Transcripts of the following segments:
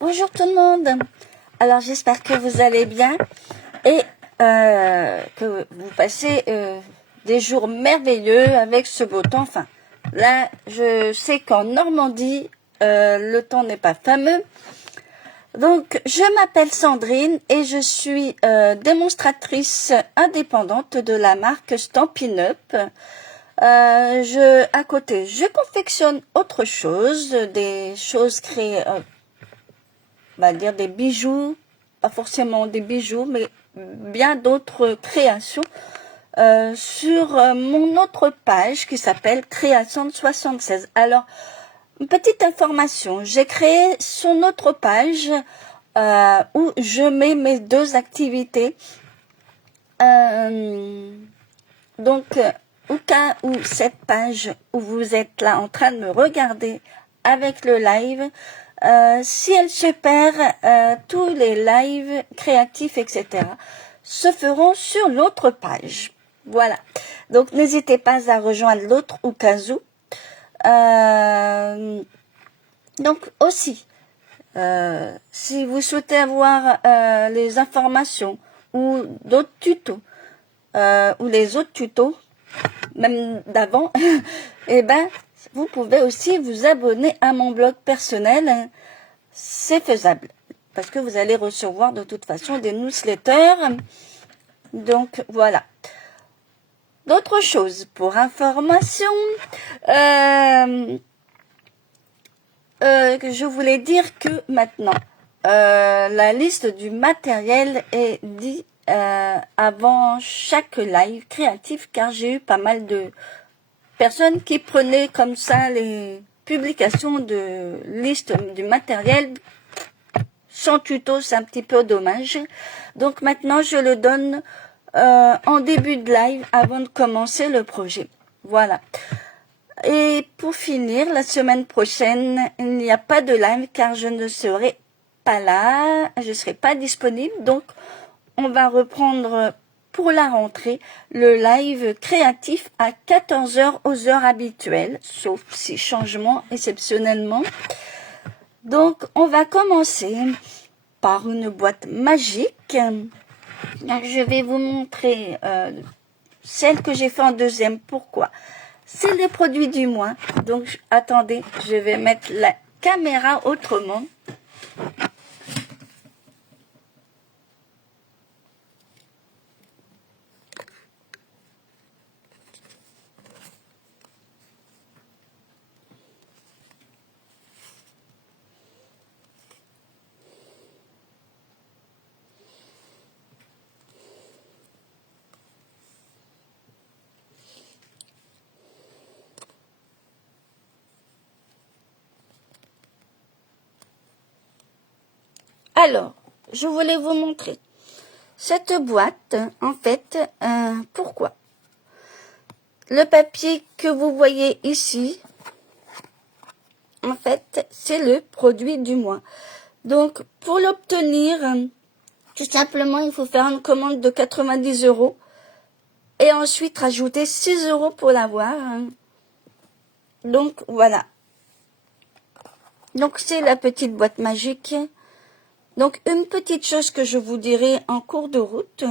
Bonjour tout le monde. Alors j'espère que vous allez bien et que vous passez des jours merveilleux avec ce beau temps. Enfin, là, je sais qu'en Normandie, le temps n'est pas fameux. Donc, je m'appelle Sandrine et je suis démonstratrice indépendante de la marque Stampin' Up. À côté, je confectionne autre chose, des choses créées, on va dire des bijoux, pas forcément des bijoux, mais bien d'autres créations sur mon autre page qui s'appelle Création 76. Alors, une petite information, j'ai créé son autre page où je mets mes deux activités. Donc, au cas où cette page où vous êtes là en train de me regarder avec le live, si elle se perd, tous les lives créatifs, etc., se feront sur l'autre page. Voilà. Donc, n'hésitez pas à rejoindre l'autre au cas où. Donc, aussi, si vous souhaitez avoir les informations ou d'autres tutos, ou les autres tutos, même d'avant, eh ben, vous pouvez aussi vous abonner à mon blog personnel. C'est faisable parce que vous allez recevoir de toute façon des newsletters. Donc voilà. D'autres choses pour information, je voulais dire que maintenant la liste du matériel est dit avant chaque live créatif, car j'ai eu pas mal de personnes qui prenaient comme ça les publications de liste du matériel sans tuto. C'est un petit peu dommage. Donc maintenant je le donne en début de live avant de commencer le projet. Voilà. Et pour finir, la semaine prochaine, il n'y a pas de live car je ne serai pas là, je ne serai pas disponible. Donc on va reprendre pour la rentrée le live créatif à 14h aux heures habituelles, sauf si changement exceptionnellement. Donc on va commencer par une boîte magique. Je vais vous montrer celle que j'ai fait en deuxième. Pourquoi? C'est les produits du mois. Donc attendez, je vais mettre la caméra autrement. Alors, je voulais vous montrer cette boîte, en fait. Pourquoi? Le papier que vous voyez ici, en fait, c'est le produit du mois. Donc, pour l'obtenir, tout simplement, il faut faire une commande de 90 € et ensuite rajouter 6 € pour l'avoir. Donc, voilà. Donc, c'est la petite boîte magique. Donc, une petite chose que je vous dirai en cours de route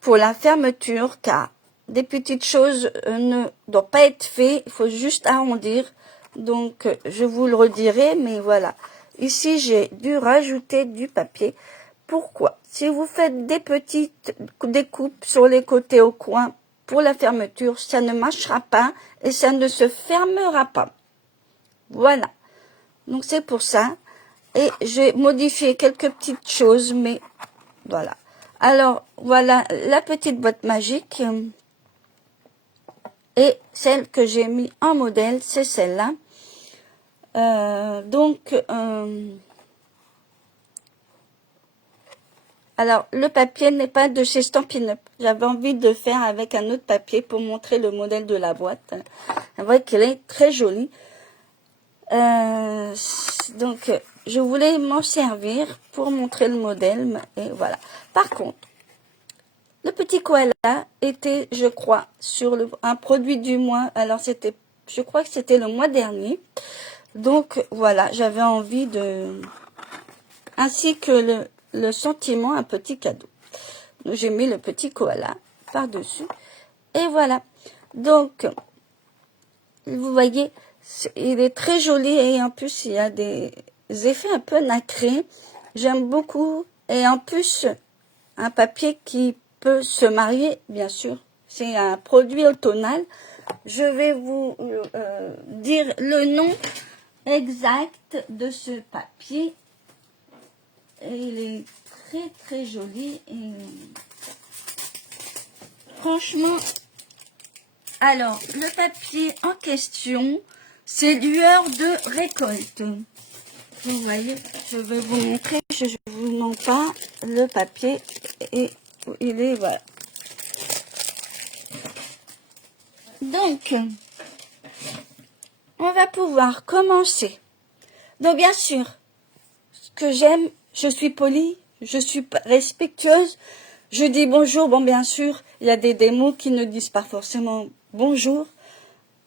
pour la fermeture, car des petites choses ne doivent pas être faites, il faut juste arrondir. Donc, je vous le redirai, mais voilà. Ici, j'ai dû rajouter du papier. Pourquoi? Si vous faites des petites découpes sur les côtés au coin pour la fermeture, ça ne marchera pas et ça ne se fermera pas. Voilà. Donc, c'est pour ça. Et j'ai modifié quelques petites choses, mais voilà. Alors, voilà la petite boîte magique. Et celle que j'ai mis en modèle, c'est celle-là. Alors, le papier n'est pas de chez Stampin' Up. J'avais envie de faire avec un autre papier pour montrer le modèle de la boîte. C'est vrai qu'elle est très jolie. Donc, je voulais m'en servir pour montrer le modèle. Et voilà. Par contre, le petit koala était, je crois, sur un produit du mois. Alors, je crois que c'était le mois dernier. Donc voilà, j'avais envie de... Ainsi que le sentiment, un petit cadeau. Donc j'ai mis le petit koala par-dessus. Et voilà. Donc, vous voyez, il est très joli et en plus, il y a des effets un peu nacrés. J'aime beaucoup. Et en plus, un papier qui peut se marier, bien sûr. C'est un produit automnal. Je vais vous dire le nom exact de ce papier. Et il est très très joli. Et franchement, alors le papier en question, c'est lueur de récolte. Vous voyez, je vais vous montrer, je ne vous montre pas le papier et il est voilà. Donc, on va pouvoir commencer. Donc bien sûr, ce que j'aime, je suis polie, je suis respectueuse, je dis bonjour. Bon, bien sûr, il y a des démos qui ne disent pas forcément bonjour.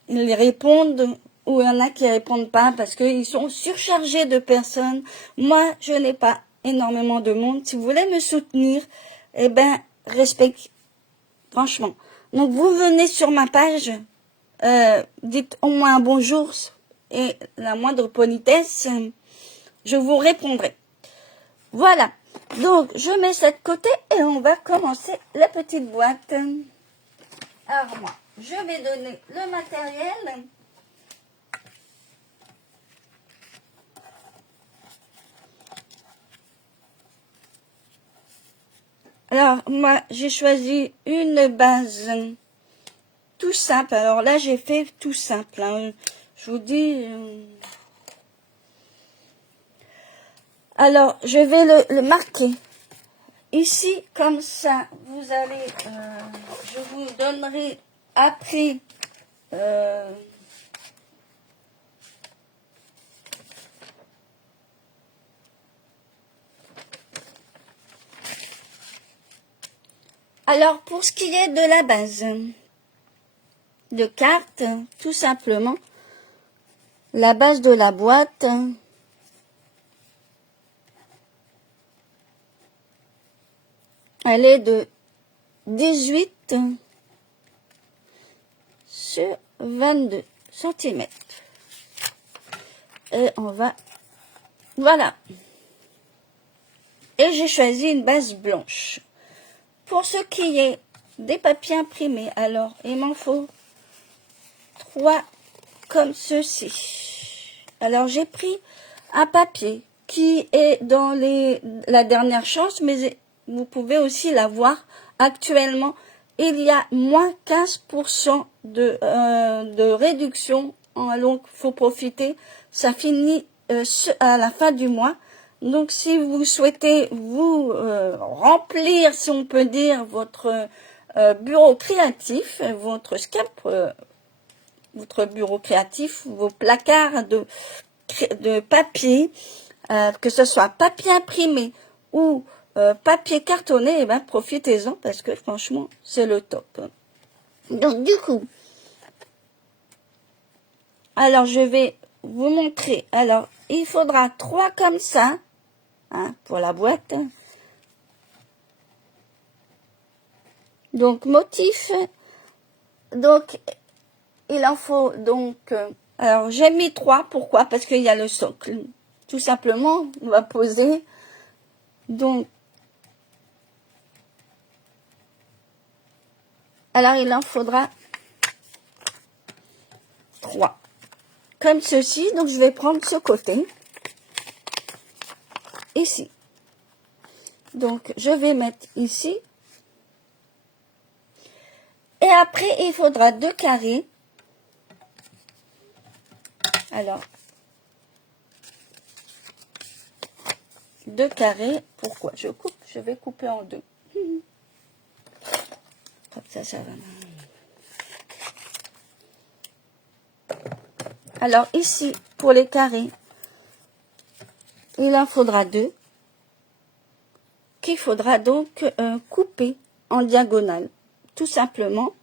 Ils répondent ou il y en a qui ne répondent pas parce qu'ils sont surchargés de personnes. Moi, je n'ai pas énormément de monde. Si vous voulez me soutenir, eh ben, respect, franchement. Donc, vous venez sur ma page, dites au moins un bonjour et la moindre politesse, je vous répondrai. Voilà. Donc, je mets ça de côté et on va commencer la petite boîte. Alors, moi, je vais donner le matériel. Alors, moi, j'ai choisi une base tout simple. Alors là, j'ai fait tout simple. Hein. Je vous dis... Alors, je vais le marquer. Ici, comme ça, vous allez... je vous donnerai après... alors, pour ce qui est de la base de carte, tout simplement, la base de la boîte... Elle est de 18 sur 22 cm. Et on va... Voilà. Et j'ai choisi une base blanche. Pour ce qui est des papiers imprimés, alors il m'en faut 3 comme ceci. Alors j'ai pris un papier qui est dans la dernière chance, mais vous pouvez aussi l'avoir actuellement. Il y a moins 15% de réduction. Donc, faut profiter. Ça finit à la fin du mois. Donc, si vous souhaitez vous remplir, si on peut dire, votre bureau créatif, votre bureau créatif, vos placards de papier, que ce soit papier imprimé ou papier cartonné, eh ben, profitez-en parce que franchement, c'est le top. Donc, du coup, alors je vais vous montrer. Alors, il faudra 3 comme ça, hein, pour la boîte. Donc, motif. Donc, il en faut donc... alors, j'ai mis 3. Pourquoi? Parce qu'il y a le socle. Tout simplement, on va poser. Donc, alors, il en faudra 3. Comme ceci. Donc, je vais prendre ce côté. Ici. Donc, je vais mettre ici. Et après, il faudra 2 carrés. Alors, 2 carrés. Pourquoi? Je vais couper en 2. Comme ça va. Alors, ici, pour les carrés, il en faudra 2. Qu'il faudra donc couper en diagonale. Tout simplement.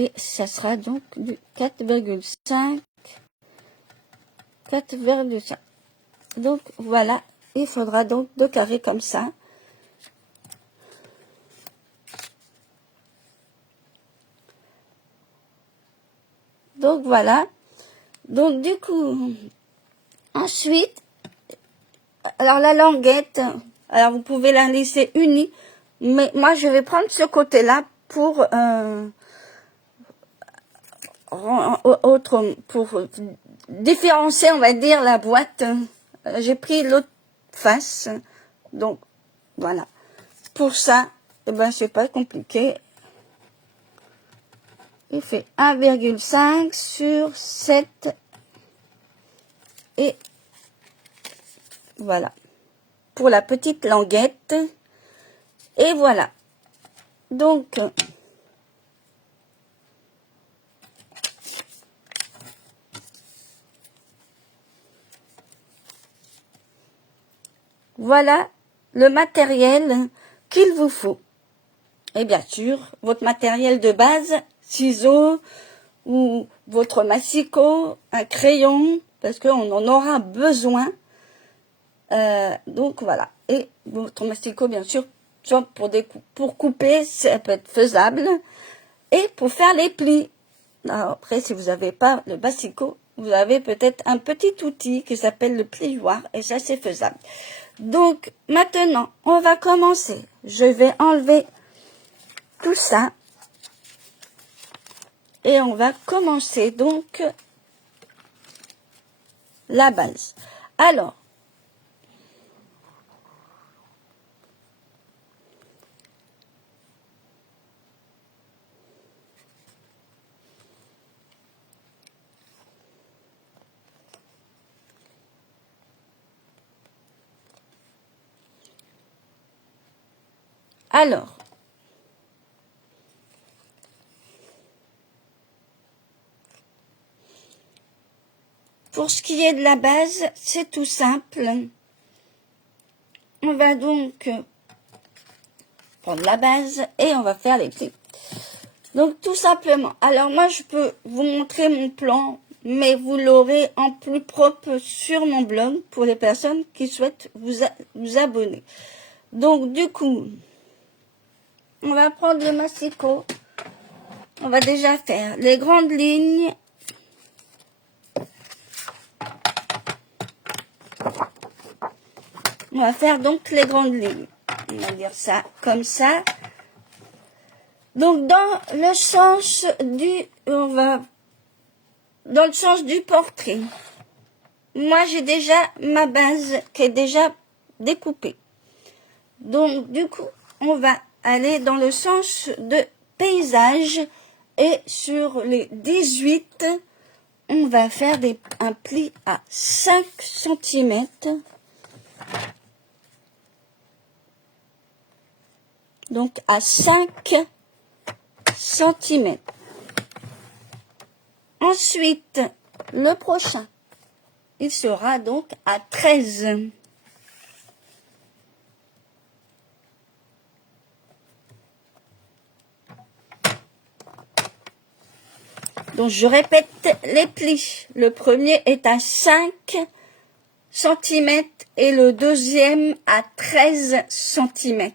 et ça sera donc du 4,5. 4,5. Donc voilà, il faudra donc 2 carrés comme ça. Donc voilà. Donc du coup, ensuite, alors la languette, alors vous pouvez la laisser unie, mais moi je vais prendre ce côté-là pour pour différencier, on va dire, la boîte. J'ai pris l'autre face, donc voilà. Pour ça, eh ben c'est pas compliqué. Il fait 1,5 sur 7 et voilà. Pour la petite languette. Et voilà. Donc, voilà le matériel qu'il vous faut. Et bien sûr, votre matériel de base, ciseaux ou votre massicot, un crayon, parce qu'on en aura besoin. Donc voilà. Et votre massicot, bien sûr, soit pour couper, ça peut être faisable. Et pour faire les plis. Alors après, si vous n'avez pas le massicot, vous avez peut-être un petit outil qui s'appelle le plioir. Et ça, c'est faisable. Donc maintenant, on va commencer. Je vais enlever tout ça. Et on va commencer donc la base. Alors, pour ce qui est de la base, c'est tout simple. On va donc prendre la base et on va faire les plis. Donc tout simplement. Alors moi je peux vous montrer mon plan, mais vous l'aurez en plus propre sur mon blog pour les personnes qui souhaitent vous abonner. Donc du coup, on va prendre le massicot. On va déjà faire les grandes lignes. On va faire donc les grandes lignes. On va dire ça comme ça. Donc dans le sens du portrait. Moi j'ai déjà ma base qui est déjà découpée. Donc du coup, on va aller dans le sens de paysage et sur les 18, on va faire un pli à 5 cm. Donc à 5 cm. Ensuite, le prochain, il sera donc à 13. Donc je répète les plis. Le premier est à 5 cm et le deuxième à 13 cm.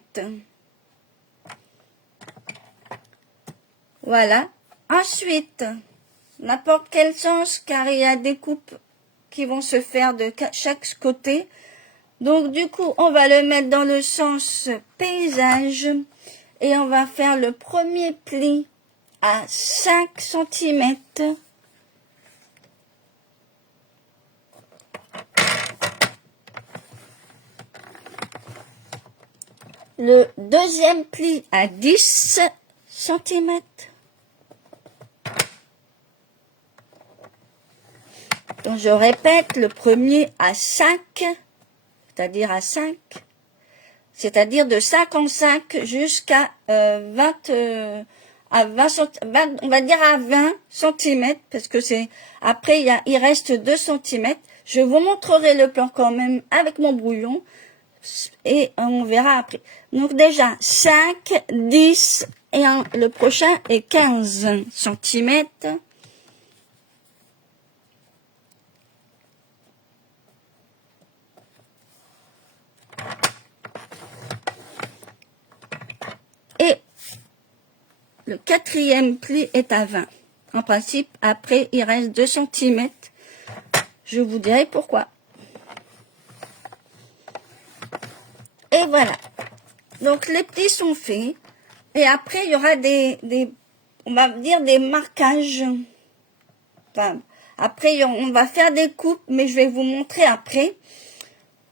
Voilà. Ensuite, n'importe quel sens, car il y a des coupes qui vont se faire de chaque côté. Donc du coup, on va le mettre dans le sens paysage et on va faire le premier pli à 5 cm. Le deuxième pli à 10 cm. Donc je répète, le premier à 5, c'est-à-dire à 5, c'est-à-dire de 5 en 5 jusqu'à 20, on va dire à 20 cm, parce que c'est, après il reste 2 cm. Je vous montrerai le plan quand même avec mon brouillon, et on verra après. Donc déjà, 5, 10 le prochain est 15 centimètres. Et le quatrième pli est à 20. En principe, après, il reste 2 centimètres. Je vous dirai pourquoi. Et voilà. Donc, les plis sont faits. Et après, il y aura on va dire des marquages. Enfin, après, on va faire des coupes, mais je vais vous montrer après.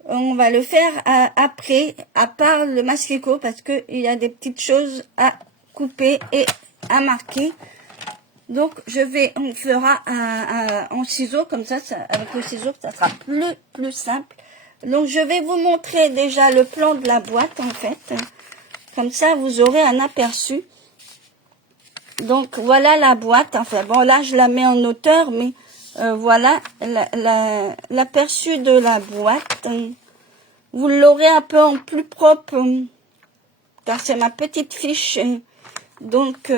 On va le faire après, à part le masquicot, parce qu'il y a des petites choses à couper et à marquer. Donc, on fera en ciseaux, comme ça, avec le ciseau, ça sera plus simple. Donc, je vais vous montrer déjà le plan de la boîte, en fait. Comme ça, vous aurez un aperçu. Donc, voilà la boîte. Enfin, bon, là, je la mets en hauteur, mais voilà l'aperçu de la boîte. Vous l'aurez un peu en plus propre, car c'est ma petite fiche. Donc,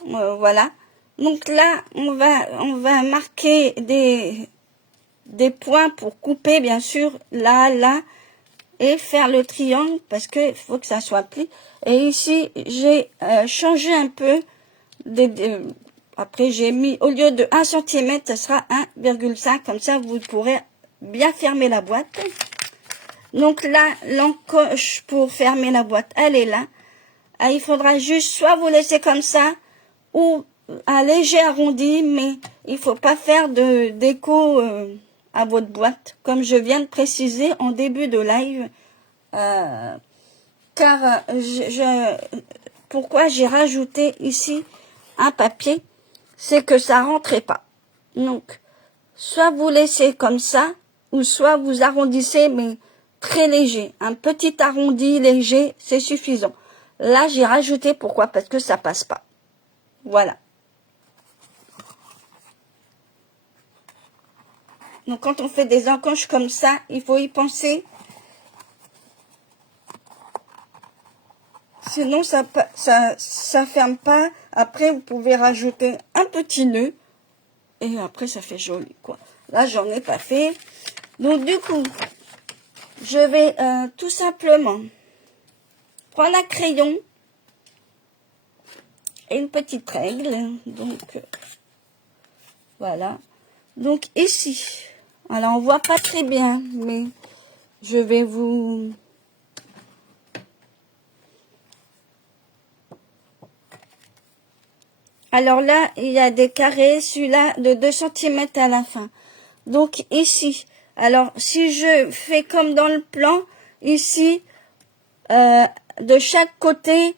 voilà. Donc là, on va marquer des points pour couper, bien sûr, là, et faire le triangle, parce que faut que ça soit pli. Et ici, j'ai changé un peu. Après, j'ai mis, au lieu de 1 cm, ça sera 1,5. Comme ça, vous pourrez bien fermer la boîte. Donc là, l'encoche pour fermer la boîte, elle est là. Ah, il faudra juste soit vous laisser comme ça, ou un léger arrondi, mais il faut pas faire de déco à votre boîte, comme je viens de préciser en début de live. Car pourquoi j'ai rajouté ici un papier, c'est que ça rentrait pas. Donc, soit vous laissez comme ça, ou soit vous arrondissez, mais très léger. Un petit arrondi léger, c'est suffisant. Là, j'ai rajouté, pourquoi? Parce que ça passe pas. Voilà. Donc, quand on fait des encoches comme ça, il faut y penser. Sinon, ça ferme pas. Après, vous pouvez rajouter un petit nœud. Et après, ça fait joli, quoi. Là, j'en ai pas fait. Donc, du coup, je vais tout simplement prendre un crayon et une petite règle. Donc, voilà. Donc, ici, alors, on voit pas très bien, mais je vais vous... Alors là, il y a des carrés, celui-là de 2 cm à la fin. Donc ici, alors si je fais comme dans le plan, ici, de chaque côté,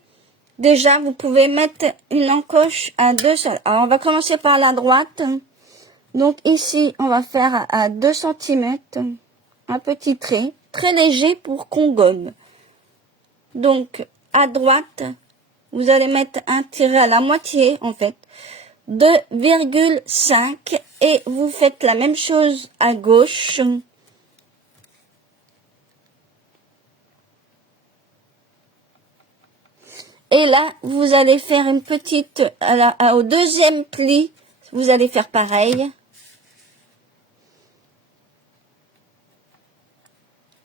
déjà vous pouvez mettre une encoche à 2 cm. Alors on va commencer par la droite. Donc ici, on va faire à 2 cm, un petit trait, très léger pour qu'on gomme. Donc à droite, vous allez mettre un tiret à la moitié, en fait, 2,5 et vous faites la même chose à gauche. Et là, vous allez faire une petite, au deuxième pli, vous allez faire pareil.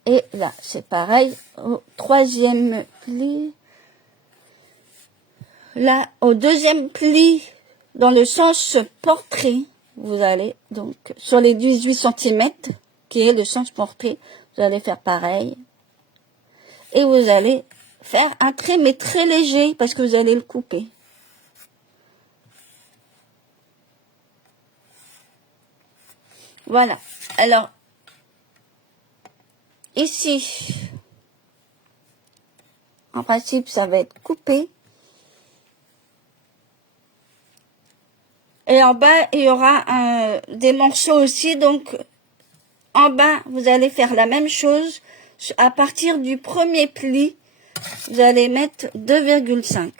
Et là, c'est pareil, au troisième pli. Là, au deuxième pli, dans le sens portrait, vous allez donc sur les 18 cm, qui est le sens portrait, vous allez faire pareil. Et vous allez faire un trait, mais très léger, parce que vous allez le couper. Voilà. Alors, ici, en principe, ça va être coupé. Et en bas, il y aura des morceaux aussi. Donc, en bas, vous allez faire la même chose. À partir du premier pli, vous allez mettre 2,5.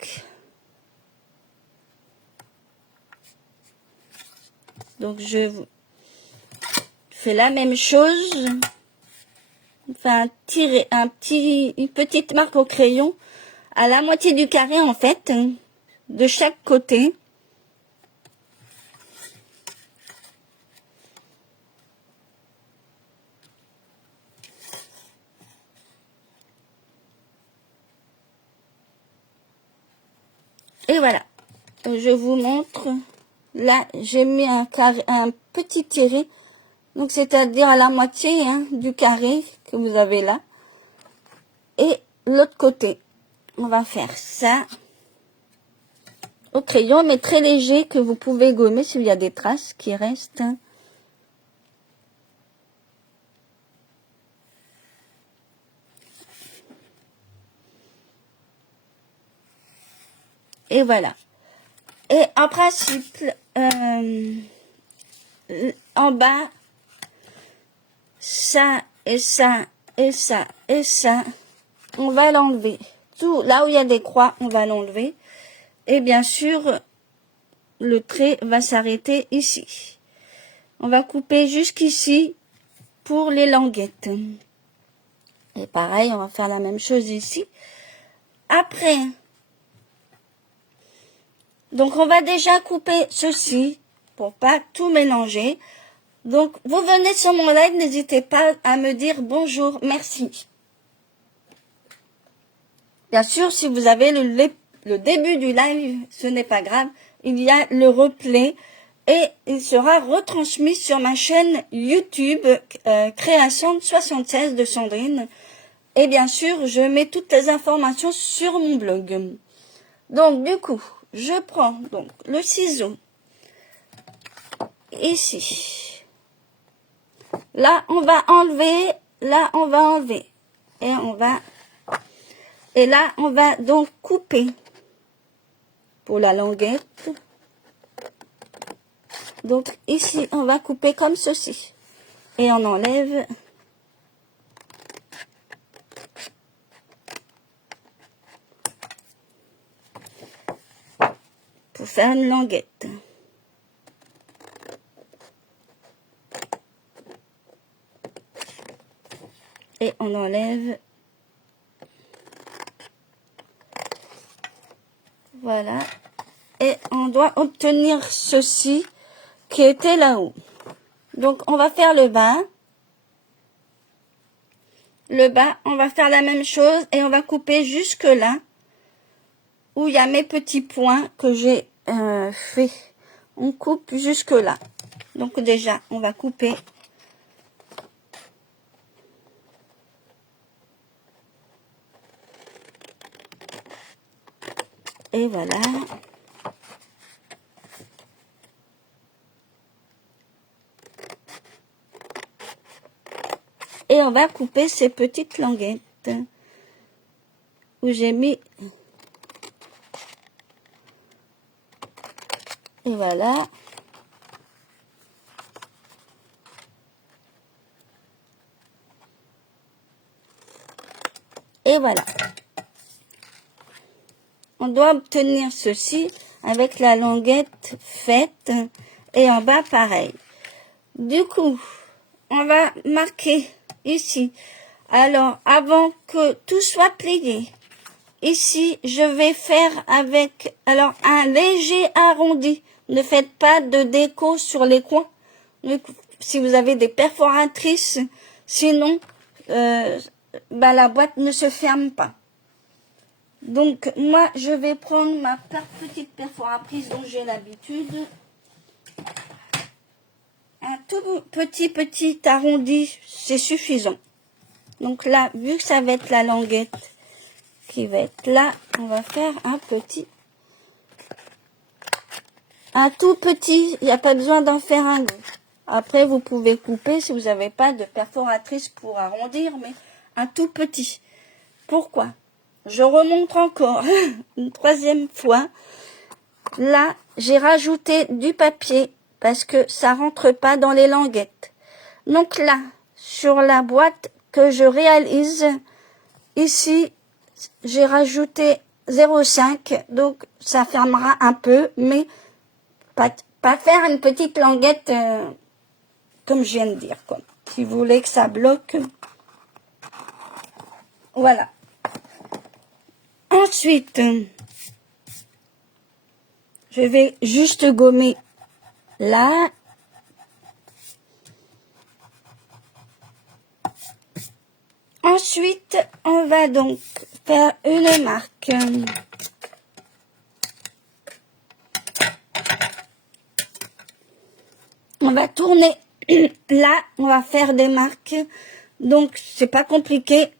Donc, je fais la même chose. Enfin, une petite marque au crayon. à la moitié du carré en fait, de chaque côté. Et voilà, je vous montre. Là, j'ai mis un petit carré, donc c'est-à-dire à la moitié du carré que vous avez là. Et l'autre côté, on va faire ça au crayon, mais très léger, que vous pouvez gommer s'il y a des traces qui restent. Et voilà. Et en principe, en bas, ça et ça et ça et ça, on va l'enlever. Tout là où il y a des croix, on va l'enlever. Et bien sûr, le trait va s'arrêter ici. On va couper jusqu'ici pour les languettes. Et pareil, on va faire la même chose ici. Après, donc on va déjà couper ceci pour pas tout mélanger. Donc, vous venez sur mon live, n'hésitez pas à me dire bonjour, merci. Bien sûr, si vous avez le début du live, ce n'est pas grave. Il y a le replay et il sera retransmis sur ma chaîne YouTube Création 76 de Sandrine. Et bien sûr, je mets toutes les informations sur mon blog. Donc, du coup, je prends donc le ciseau ici. Là, on va enlever, là, on va enlever. Et là, on va donc couper pour la languette. Donc, ici, on va couper comme ceci. Et on enlève. Pour faire une languette. Et on enlève. Voilà. Et on doit obtenir ceci qui était là-haut. Donc, on va faire le bas. Le bas, on va faire la même chose et on va couper jusque là où il y a mes petits points que j'ai fait. On coupe jusque là. Donc déjà, on va couper. Et voilà. Et on va couper ces petites languettes où j'ai mis. Et voilà. Et voilà. On doit obtenir ceci avec la languette faite et en bas pareil. Du coup, on va marquer ici. Alors, avant que tout soit plié, ici, je vais faire avec un léger arrondi. Ne faites pas de déco sur les coins. Si vous avez des perforatrices, sinon, la boîte ne se ferme pas. Donc, moi, je vais prendre ma petite perforatrice dont j'ai l'habitude. Un tout petit arrondi, c'est suffisant. Donc là, vu que ça va être la languette qui va être là, on va faire un tout petit. Il n'y a pas besoin d'en faire un gros. Après, vous pouvez couper si vous n'avez pas de perforatrice pour arrondir, mais un tout petit. Pourquoi? Je remonte encore une troisième fois. Là, j'ai rajouté du papier parce que ça rentre pas dans les languettes. Donc là, sur la boîte que je réalise, ici, j'ai rajouté 0,5, donc ça fermera un peu, mais pas faire une petite languette comme je viens de dire, quoi. Si vous voulez que ça bloque, voilà. Ensuite, je vais juste gommer là. Ensuite, on va donc faire une marque. On va tourner là, on va faire des marques. Donc, c'est pas compliqué.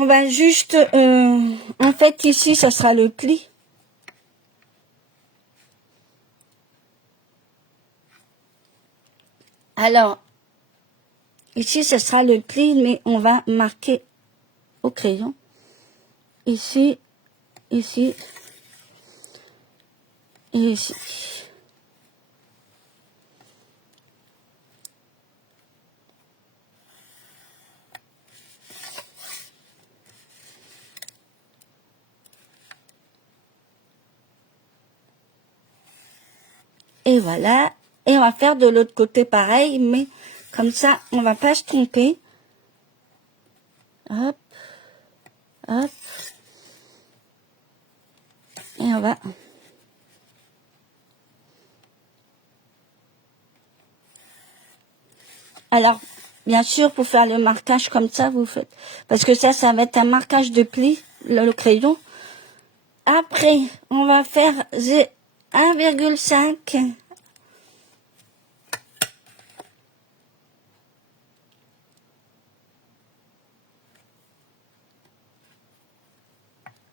On va juste, en fait, ici, ça sera le pli. Alors, ici, ce sera le pli, mais on va marquer au crayon. Ici, ici, et ici. Et voilà. Et on va faire de l'autre côté pareil, mais comme ça, on va pas se tromper. Hop, hop. Et on va... Alors, bien sûr, pour faire le marquage comme ça, vous faites... Parce que ça va être un marquage de pli, le crayon. Après, on va faire 1,5.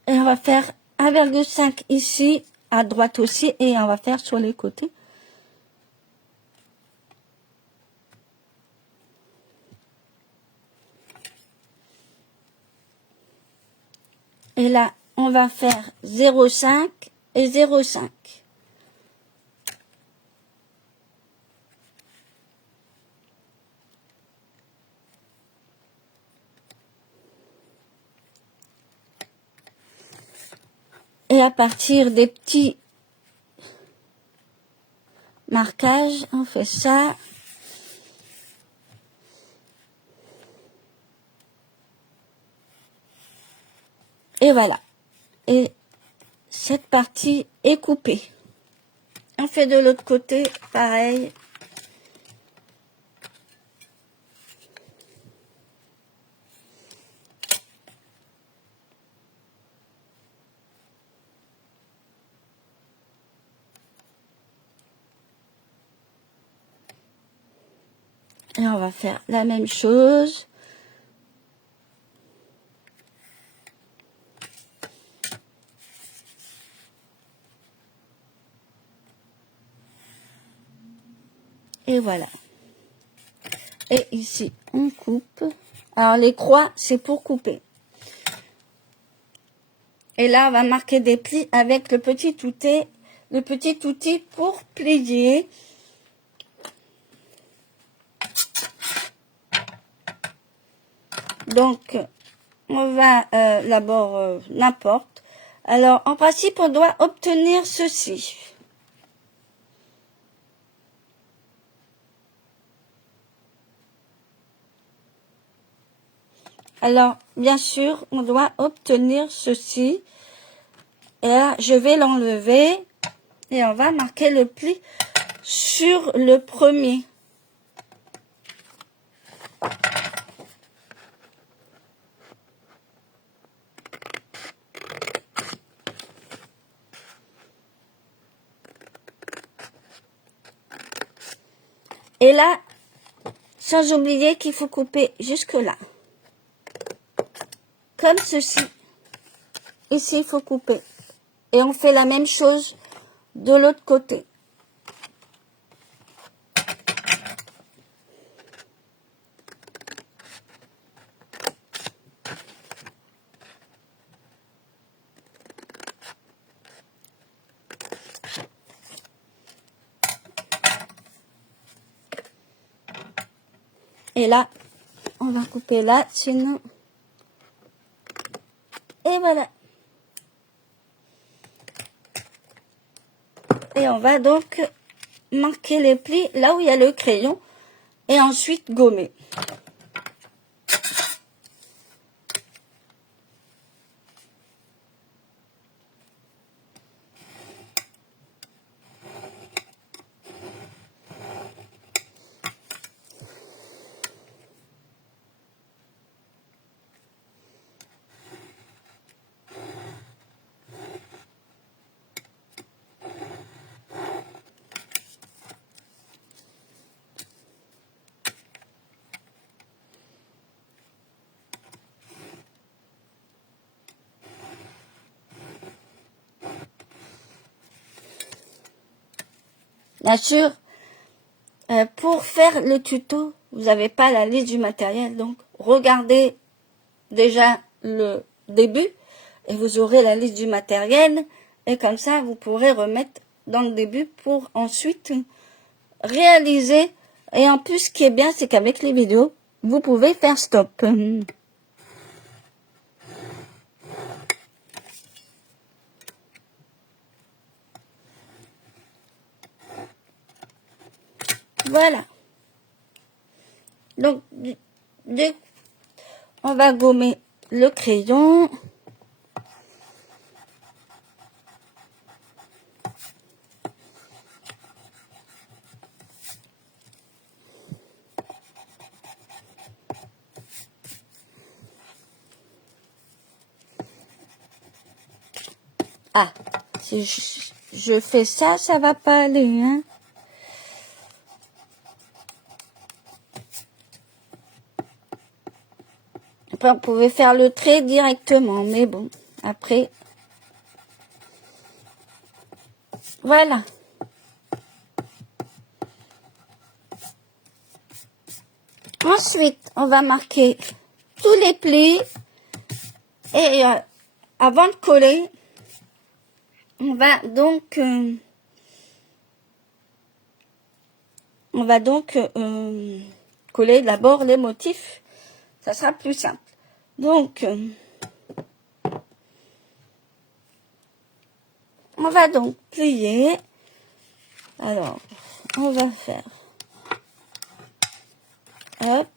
Et on va faire 1,5 ici, à droite aussi, et on va faire sur les côtés. Et là, on va faire 0,5 et 0,5. Et à partir des petits marquages, on fait ça. Et voilà. Et cette partie est coupée. On fait de l'autre côté, pareil. Et on va faire la même chose. Et voilà. Et ici, on coupe. Alors, les croix, c'est pour couper. Et là, on va marquer des plis avec le petit outil pour plier. Donc, on va d'abord n'importe. Alors, en principe, on doit obtenir ceci. Alors, bien sûr, on doit obtenir ceci. Et là, je vais l'enlever. Et on va marquer le pli sur le premier. Et là, sans oublier qu'il faut couper jusque là. Comme ceci. Ici, il faut couper. Et on fait la même chose de l'autre côté. Et là, on va couper là, sinon... Et voilà. Et on va donc marquer les plis là où il y a le crayon. Et ensuite gommer. Bien sûr, pour faire le tuto, vous n'avez pas la liste du matériel, donc regardez déjà le début et vous aurez la liste du matériel et comme ça vous pourrez remettre dans le début pour ensuite réaliser. Et en plus, ce qui est bien, c'est qu'avec les vidéos, vous pouvez faire stop. Voilà. Donc, on va gommer le crayon. Ah, si je fais ça, ça va pas aller, hein. Après, on pouvait faire le trait directement, mais bon, après, voilà. Ensuite, on va marquer tous les plis et avant de coller, on va donc coller d'abord les motifs. Ça sera plus simple. Donc, on va donc plier. Alors, on va faire, hop,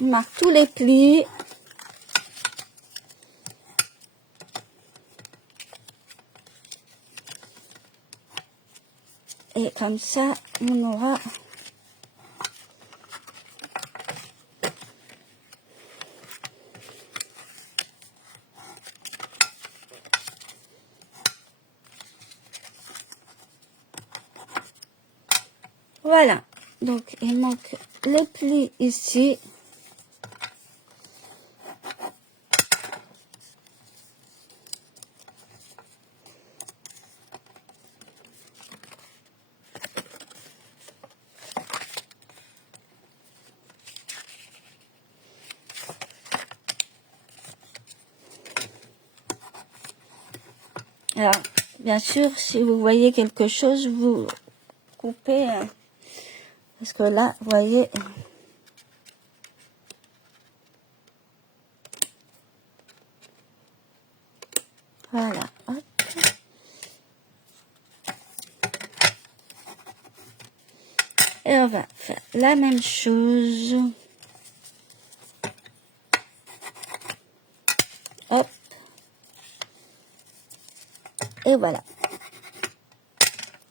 on marque tous les plis. Et comme ça, on aura voilà. Donc, il manque les plis ici. Alors, bien sûr, si vous voyez quelque chose, vous coupez. Parce que là, vous voyez, voilà. Hop. Et on va faire la même chose. Hop. Et voilà.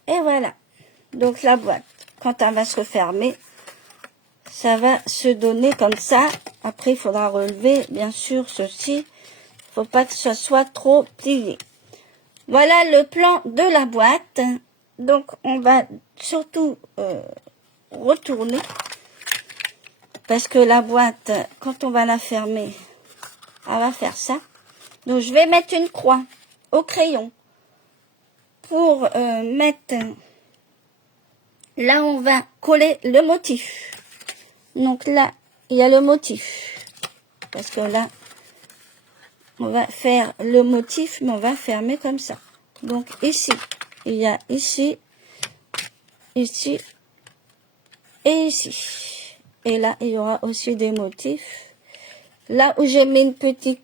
Et voilà. Donc la boîte, quand elle va se refermer, ça va se donner comme ça. Après, il faudra relever, bien sûr, ceci. Il ne faut pas que ce soit trop plié. Voilà le plan de la boîte. Donc, on va surtout retourner. Parce que la boîte, quand on va la fermer, elle va faire ça. Donc, je vais mettre une croix au crayon pour mettre... Là, on va coller le motif. Donc là, il y a le motif. Parce que là, on va faire le motif, mais on va fermer comme ça. Donc ici, il y a ici, ici et ici. Et là, il y aura aussi des motifs. Là où j'ai mis une petite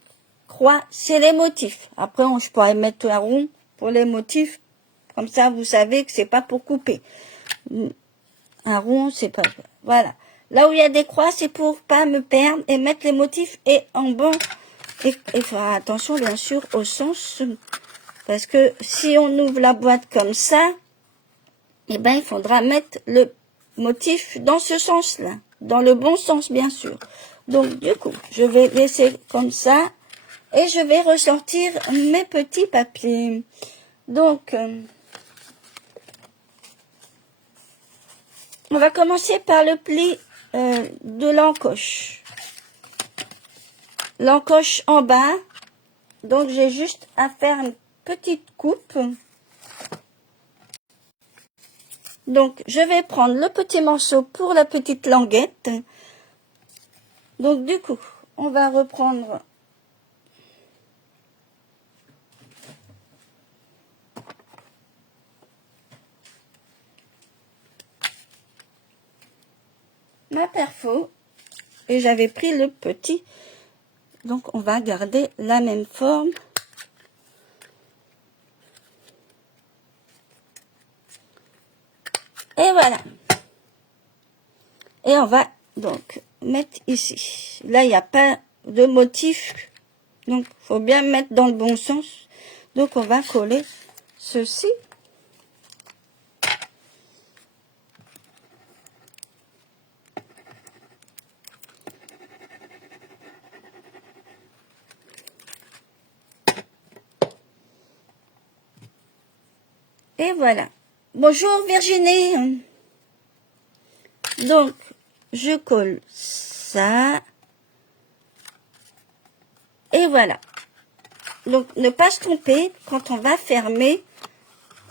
croix, c'est les motifs. Après, je pourrais mettre un rond pour les motifs. Comme ça, vous savez que c'est pas pour couper. Un rond, c'est pas... Voilà. Là où il y a des croix, c'est pour pas me perdre et mettre les motifs et en bas. Et faire attention, bien sûr, au sens. Parce que si on ouvre la boîte comme ça, eh ben, il faudra mettre le motif dans ce sens-là. Dans le bon sens, bien sûr. Donc, du coup, je vais laisser comme ça. Et je vais ressortir mes petits papiers. Donc... on va commencer par le pli de l'encoche. l'encoche en bas. Donc, j'ai juste à faire une petite coupe. Donc, je vais prendre le petit morceau pour la petite languette. Donc, du coup, on va reprendre ma perfo. Et j'avais pris le petit. Donc, on va garder la même forme. Et voilà. Et on va donc mettre ici. Là, il n'y a pas de motif. Donc, il faut bien mettre dans le bon sens. Donc, on va coller ceci. Et voilà. Bonjour Virginie. Donc, je colle ça. Et voilà. Donc, ne pas se tromper. Quand on va fermer,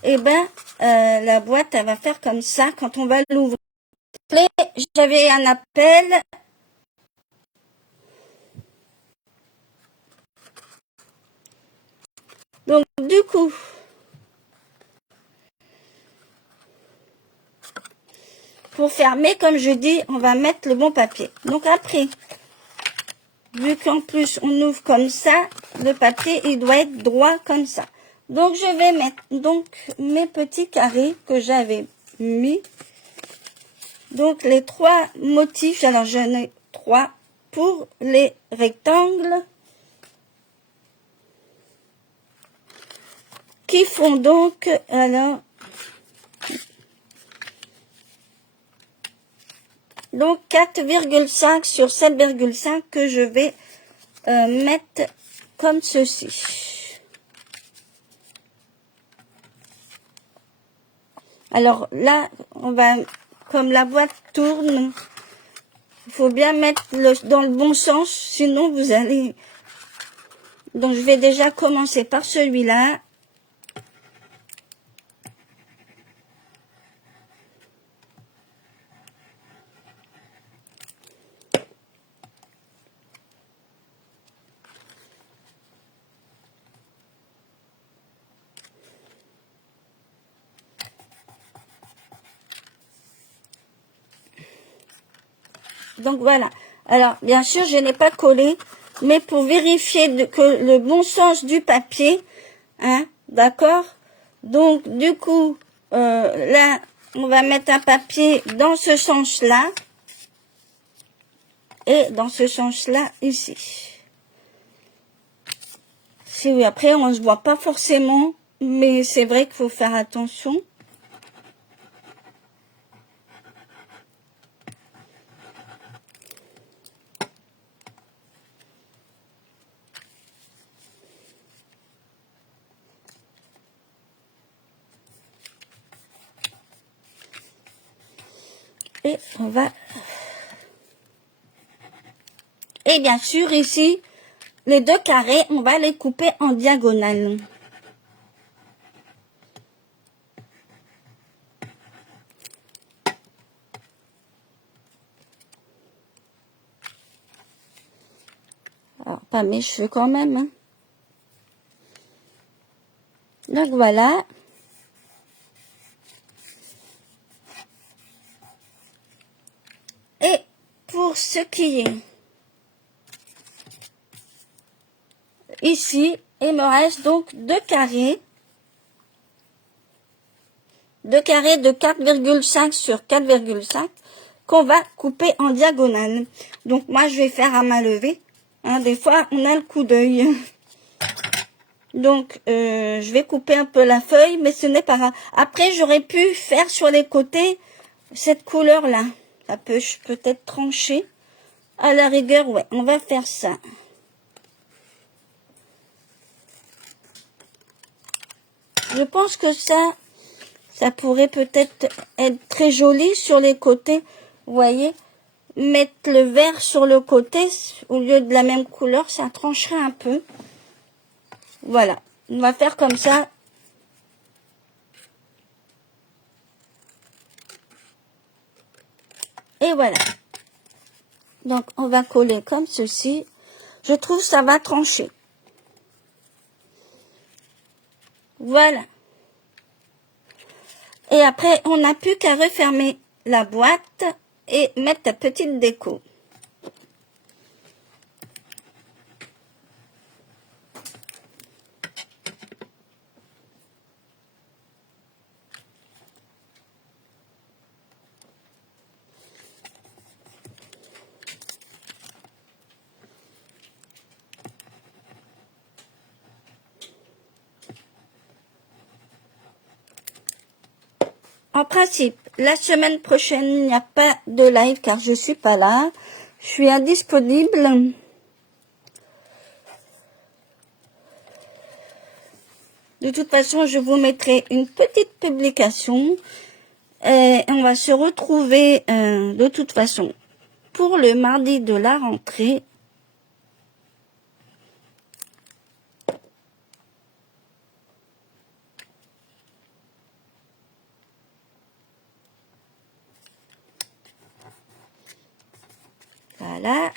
eh ben, la boîte, elle va faire comme ça quand on va l'ouvrir. J'avais un appel. Donc, du coup, pour fermer, comme je dis, on va mettre le bon papier. Donc, après, vu qu'en plus, on ouvre comme ça, le papier, il doit être droit comme ça. Donc, je vais mettre donc mes petits carrés que j'avais mis. Donc, les 3 motifs, alors j'en ai 3 pour les rectangles qui font donc, alors, donc 4,5 sur 7,5 que je vais mettre comme ceci. Alors là, on va, comme la boîte tourne, il faut bien mettre dans le bon sens, sinon vous allez... Donc je vais déjà commencer par celui-là. Donc voilà. Alors, bien sûr, je n'ai pas collé, mais pour vérifier que le bon sens du papier, hein, d'accord? Donc, du coup, là, on va mettre un papier dans ce sens-là et dans ce sens-là ici. Si oui, après, on ne se voit pas forcément, mais c'est vrai qu'il faut faire attention. Et on va... Et bien sûr, ici, les 2 carrés, on va les couper en diagonale. Alors, pas mes cheveux quand même. Hein. Donc voilà. Et pour ce qui est ici, il me reste donc 2 carrés. 2 carrés de 4,5 sur 4,5 qu'on va couper en diagonale. Donc moi, je vais faire à main levée. Hein, des fois, on a le coup d'œil. Donc, je vais couper un peu la feuille, mais ce n'est pas grave. Après, j'aurais pu faire sur les côtés cette couleur-là. Ça peut peut-être trancher. À la rigueur, ouais, on va faire ça. Je pense que ça pourrait peut-être être très joli sur les côtés. Vous voyez, mettre le vert sur le côté, au lieu de la même couleur, ça trancherait un peu. Voilà, on va faire comme ça. Et voilà. Donc, on va coller comme ceci. Je trouve que ça va trancher. Voilà. Et après, on n'a plus qu'à refermer la boîte et mettre ta petite déco. En principe, la semaine prochaine, il n'y a pas de live car je suis pas là. Je suis indisponible. De toute façon, je vous mettrai une petite publication. Et on va se retrouver de toute façon pour le mardi de la rentrée. Voilà.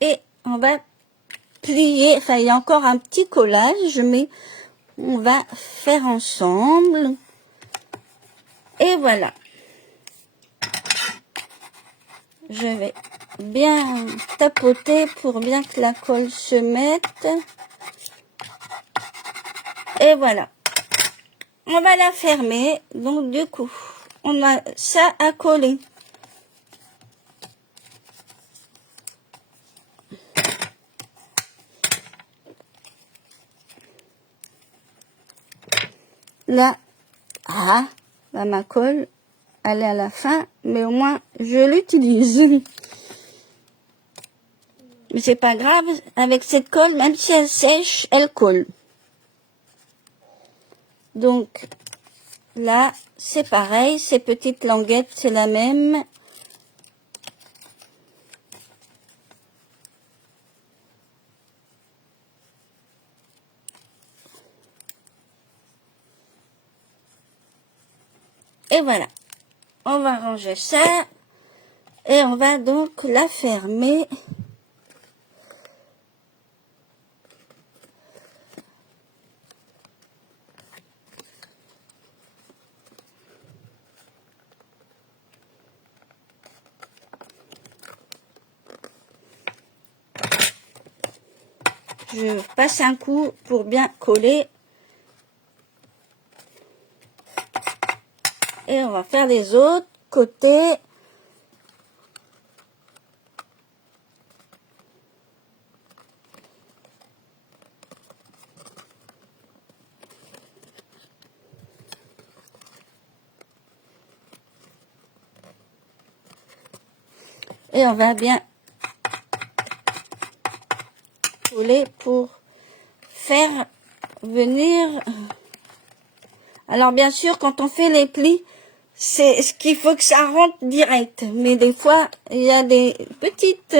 Et on va plier, enfin il y a encore un petit collage, mais on va faire ensemble. Et voilà. Je vais bien tapoter pour bien que la colle se mette. Et voilà. On va la fermer. Donc du coup, on a ça à coller. Là, ma colle, elle est à la fin, mais au moins je l'utilise. Mais c'est pas grave, avec cette colle, même si elle sèche, elle colle. Donc là, c'est pareil, ces petites languettes, c'est la même. Et voilà, on va ranger ça et on va donc la fermer. Je passe un coup pour bien coller. Et on va faire les autres côtés. Et on va bien coller pour faire venir. Alors bien sûr, quand on fait les plis, c'est ce qu'il faut que ça rentre direct. Mais des fois, il y a des petites...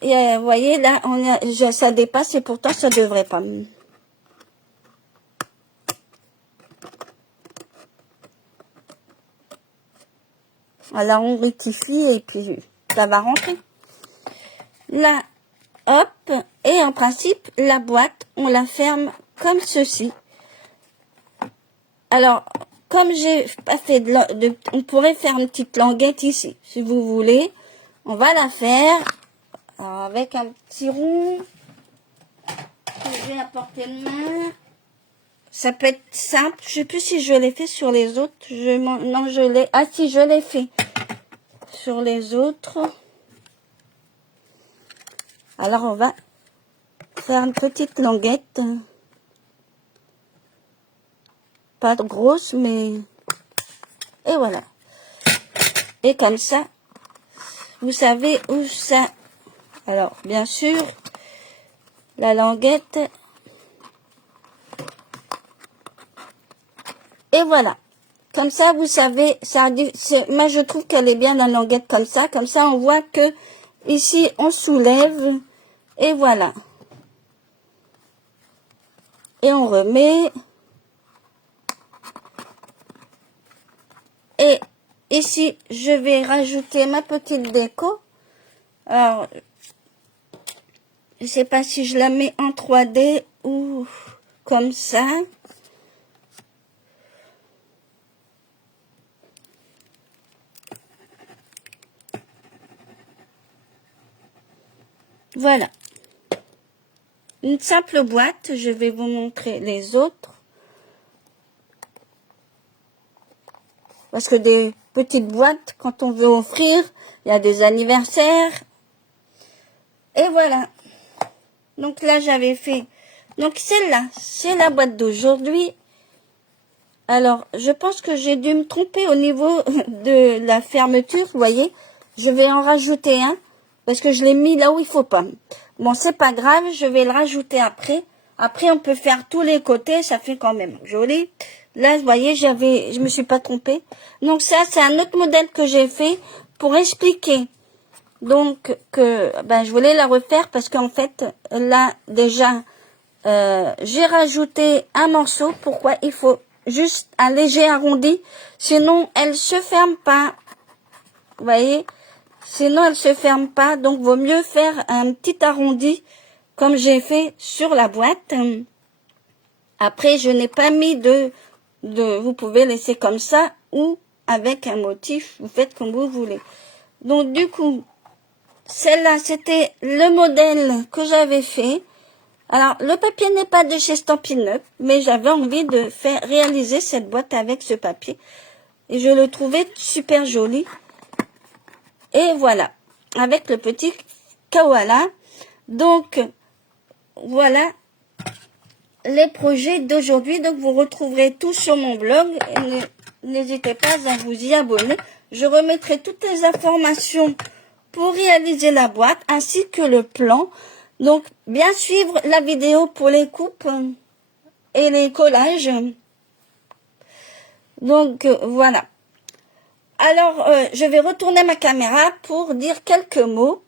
vous voyez, là, ça dépasse et pourtant, ça devrait pas. Alors, on rectifie et puis ça va rentrer. Là, hop. Et en principe, la boîte, on la ferme comme ceci. Alors, comme j'ai pas fait on pourrait faire une petite languette ici, si vous voulez. On va la faire avec un petit rond que je vais à portée de main. Ça peut être simple. Je sais plus si je l'ai fait sur les autres. Non, je l'ai. Ah si, je l'ai fait sur les autres. Alors, on va faire une petite languette. pas grosse, mais... Et voilà. Et comme ça, vous savez où ça... Alors, bien sûr, la languette. Et voilà. Comme ça, vous savez, moi je trouve qu'elle est bien la languette comme ça. Comme ça, on voit que ici, on soulève. Et voilà. Et on remet. Et ici, je vais rajouter ma petite déco. Alors, je sais pas si je la mets en 3D ou comme ça. Voilà. Une simple boîte. Je vais vous montrer les autres. Parce que des petites boîtes, quand on veut offrir, il y a des anniversaires. Et voilà. Donc là, j'avais fait... Donc celle-là, c'est la boîte d'aujourd'hui. Alors, je pense que j'ai dû me tromper au niveau de la fermeture, vous voyez. Je vais en rajouter un, parce que je l'ai mis là où il faut pas. Bon, c'est pas grave, je vais le rajouter après. Après, on peut faire tous les côtés, ça fait quand même joli. Là, vous voyez, je me suis pas trompée. Donc ça, c'est un autre modèle que j'ai fait pour expliquer. Donc, je voulais la refaire parce qu'en fait, là, déjà, j'ai rajouté un morceau. Pourquoi? Il faut juste un léger arrondi. Sinon, elle se ferme pas. Vous voyez? Sinon, elle se ferme pas. Donc, vaut mieux faire un petit arrondi comme j'ai fait sur la boîte. Après, je n'ai pas mis vous pouvez laisser comme ça ou avec un motif. Vous faites comme vous voulez. Donc, du coup, celle-là, c'était le modèle que j'avais fait. Alors, le papier n'est pas de chez Stampin' Up, mais j'avais envie de faire réaliser cette boîte avec ce papier. Et je le trouvais super joli. Et voilà, avec le petit koala. Donc, voilà les projets d'aujourd'hui. Donc, vous retrouverez tout sur mon blog. N'hésitez pas à vous y abonner. Je remettrai toutes les informations pour réaliser la boîte, ainsi que le plan. Donc, bien suivre la vidéo pour les coupes et les collages. Donc, voilà. Alors, je vais retourner ma caméra pour dire quelques mots.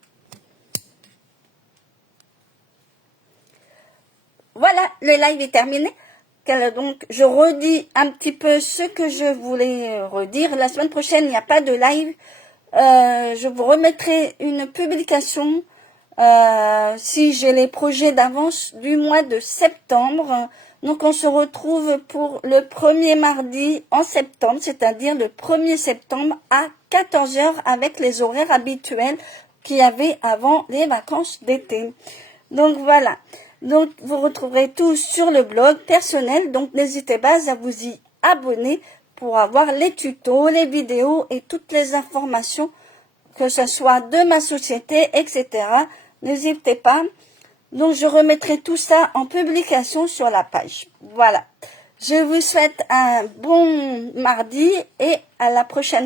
Voilà, le live est terminé. Donc, je redis un petit peu ce que je voulais redire. La semaine prochaine, il n'y a pas de live. Je vous remettrai une publication si j'ai les projets d'avance du mois de septembre. Donc, on se retrouve pour le premier mardi en septembre, c'est-à-dire le 1er septembre à 14 h avec les horaires habituels qu'il y avait avant les vacances d'été. Donc, voilà. Donc, vous retrouverez tout sur le blog personnel. Donc, n'hésitez pas à vous y abonner pour avoir les tutos, les vidéos et toutes les informations, que ce soit de ma société, etc. N'hésitez pas. Donc, je remettrai tout ça en publication sur la page. Voilà. Je vous souhaite un bon mardi et à la prochaine.